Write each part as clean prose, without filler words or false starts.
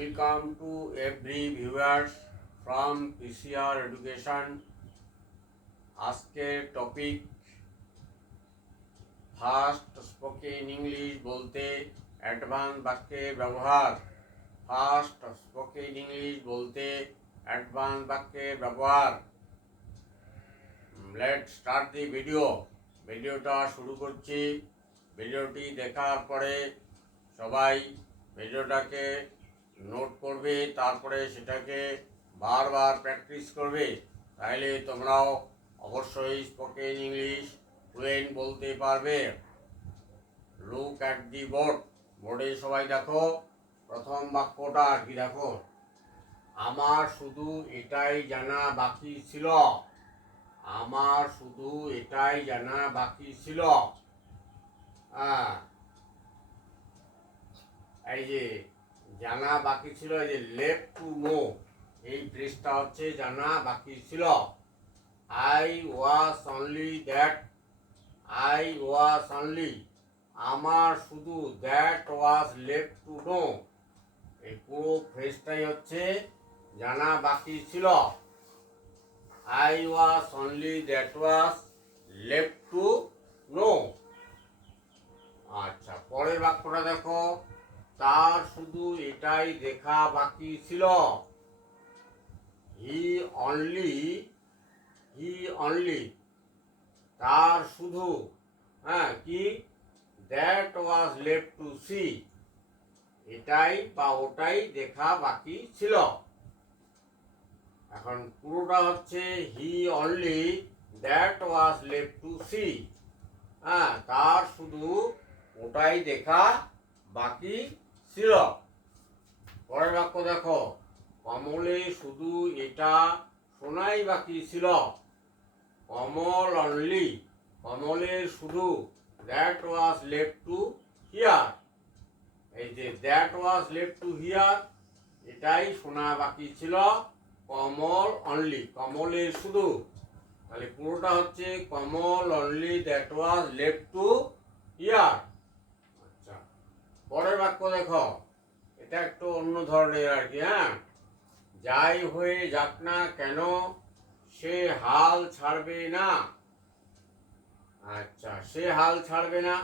Welcome to every viewers from PCR Education. আজকের topic fast spoken English বলতে advance বাক্যের ব্যবহার। ফাস্ট স্পোকেন ইংলিশ বলতে অ্যাডভান্স বাক্যের ব্যবহার। লেট স্টার্ট দি ভিডিওটা শুরু করছি। ভিডিওটি দেখার পরে সবাই ভিডিওটাকে নোট করবে, তারপরে সেটাকে বারবার প্র্যাকটিস করবে, তাহলে তোমরাও অবশ্যই স্পোকেন ইংলিশ ফ্লুয়েন্ট বলতে পারবে। লুক অ্যাট দি বোর্ডে সবাই দেখো, প্রথম বাক্যটা আর কি দেখো, আমার শুধু এটাই জানা বাকি ছিল। আমার শুধু এটাই জানা বাকি ছিল। এই যে জানা বাকি ছিল, এই যে লেফট টু নো, এই ফ্রেজটা হচ্ছে জানা বাকি ছিল। I was only that, I was only, আমার শুধু that was left to know, এই পুরো ফ্রেজটাই হচ্ছে জানা বাকি ছিল। I was only that was left to know. আচ্ছা, পরের বাক্যটা দেখো, তার শুধু এটাই দেখা বাকি ছিল। হি অনলি, তার শুধু কি that was left to see, এটাই বা ওটাই দেখা বাকি ছিল। এখন পুরোটা হচ্ছে he only that was left to see, তার শুধু ওটাই দেখা বাকি ছিল। পরের বাক্য দেখো, কমলে শুধু এটা শোনাই বাকি ছিল। কমল অনলি, কমলের শুধু that was left to here, এই যে that was left to here, এটাই শোনা বাকি ছিল। কমল অনলি, কমলের শুধু, তাহলে পুরোটা হচ্ছে Kamal only that was left to here. আচ্ছা, পরের বাক্য দেখো, এটা একটু অন্য ধরনের আর কি। যাই হয়ে যাক না কেন সে হাল ছাড়বে না। আচ্ছা, সে হাল ছাড়বে না।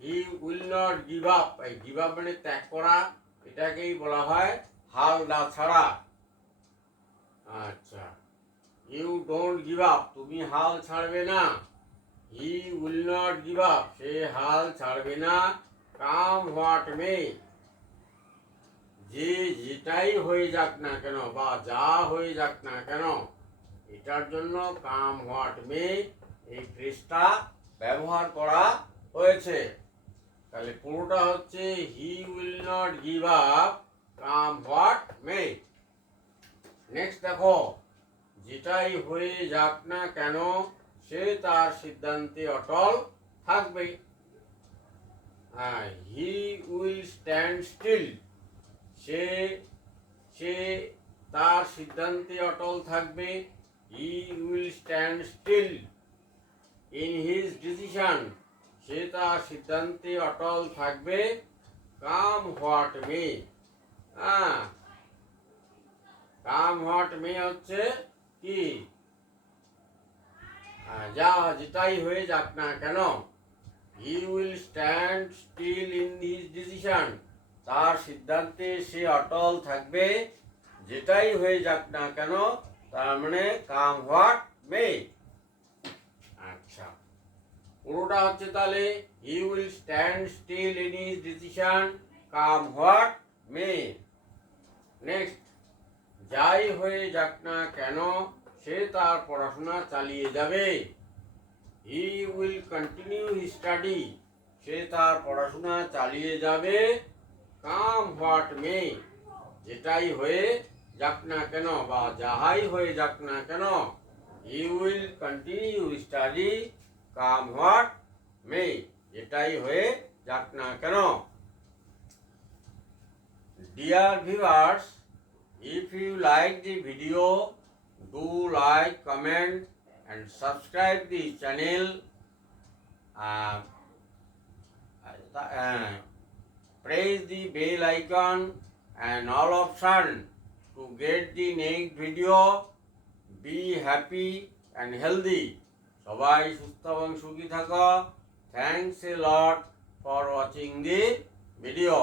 He will not give up, এই গিভ আপ মানে ত্যাগ করা, এটাকেই বলা হয় হাল না ছাড়া। আচ্ছা, ইউ ডোন্ট গিভ আপ, তুমি হাল ছাড়বে না। He will not give up, সে হাল ছাড়বে না। কাম হোয়াট মে, যে যেটাই হয়ে যাক না কেন বা যা হয়ে যাক না কেন, এটার জন্য কাম হোয়াট মে এই ফ্রেজটা ব্যবহার করা হয়েছে। তাহলে পুরোটা হচ্ছে he will not give up come what may. Next দেখো, যেটাই হয়ে যাক না কেন সে তার সিদ্ধান্তে অটল থাকবে। হি উইল স্ট্যান্ড স্টিল, সে তার সিদ্ধান্তে অটল থাকবে। He will stand still in his decision, সে তার সিদ্ধান্তে অটল থাকবে। কাম হোয়াট মে, কাম হোয়াট মে হচ্ছে কি, যা যেটাই হয়ে যাক না কেন। He will stand still in his decision, তার সিদ্ধান্তে সে অটল থাকবে, যেটাই হয়ে যাক না কেন, তার মানে কাম হোয়াট মে। আচ্ছা, পুরোটা হচ্ছে তাহলে he will stand still in his decision come what may. Next, যাই হয়ে যাক না কেন সে তার পড়াশোনা চালিয়ে যাবে। He will continue his study, সে তার পড়াশোনা চালিয়ে যাবে। কাম হোয়াট মে, যেটাই হয়ে যাক না কেন বা যাহাই হয়ে যাক না কেন, he will continue study come what may, যেটাই হয়ে যাক না কেন। Dear viewers, if you like the video, do like, comment and subscribe the channel. Press the bell icon and all option to get the next video. Be happy and healthy. সবাই সুস্থ এবং সুখী থাকো। Thanks a lot for watching the video.